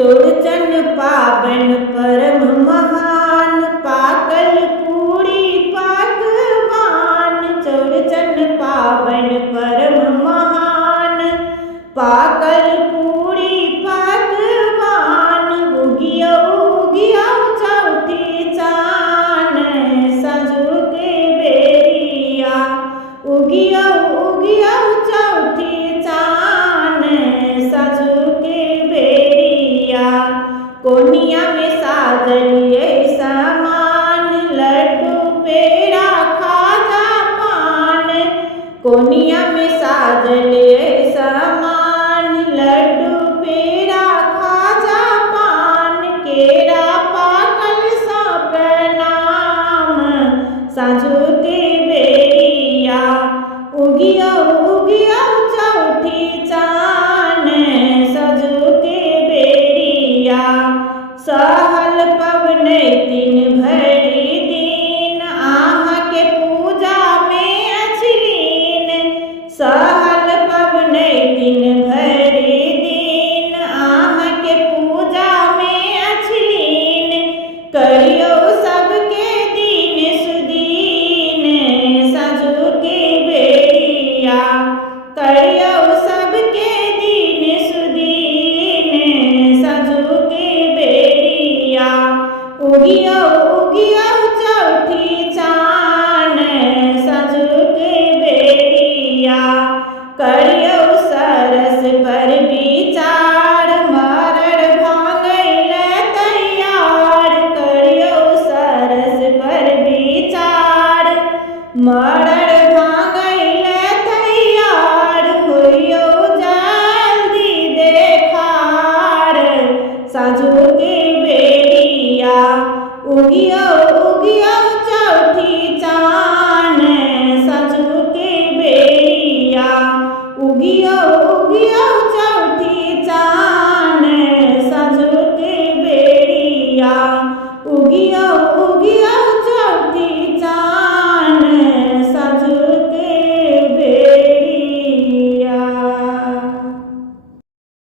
चौरचन पावन परम महान, पाकल पूरी पकवान। चौरचन पावन परम महान, पाकल पूरी पकवान। उगियो उगियो चौथी चान, संजू के बेरिया। उगियो उगियो चौथी चान, संजू के बेरिया। कोनिया में साजलिए सामान, लड्डू पेड़ा खाजा पान। कोनिया में साजलिए सामान, लड्डू पेड़ा खाजा पान। केरा पाकल सा प्रणाम, साँझू के बेरिया। उगियो उगियो चौथी चान, सजू के बेरिया। सहल पवने दिन भरी दिन, आहा के पूजा में अछलीन। सहल पवने दिन भरी दिन, आहा के पूजा में अछलीन। करियो सबके दीन सुदीन, साँझू के बेरिया। करियो सबके दीन सुदीन, साँझू के बेरिया। उगियो उगियो चौथी चान, साँझू के बेरिया। करियो सरस पर विचार, मरड़ भांगैल तैयार। करियो सरस पर विचार, मरड़ भांगैल तैयार। होइयो जल्दी देखार, साँझू के बेरिया। उगियो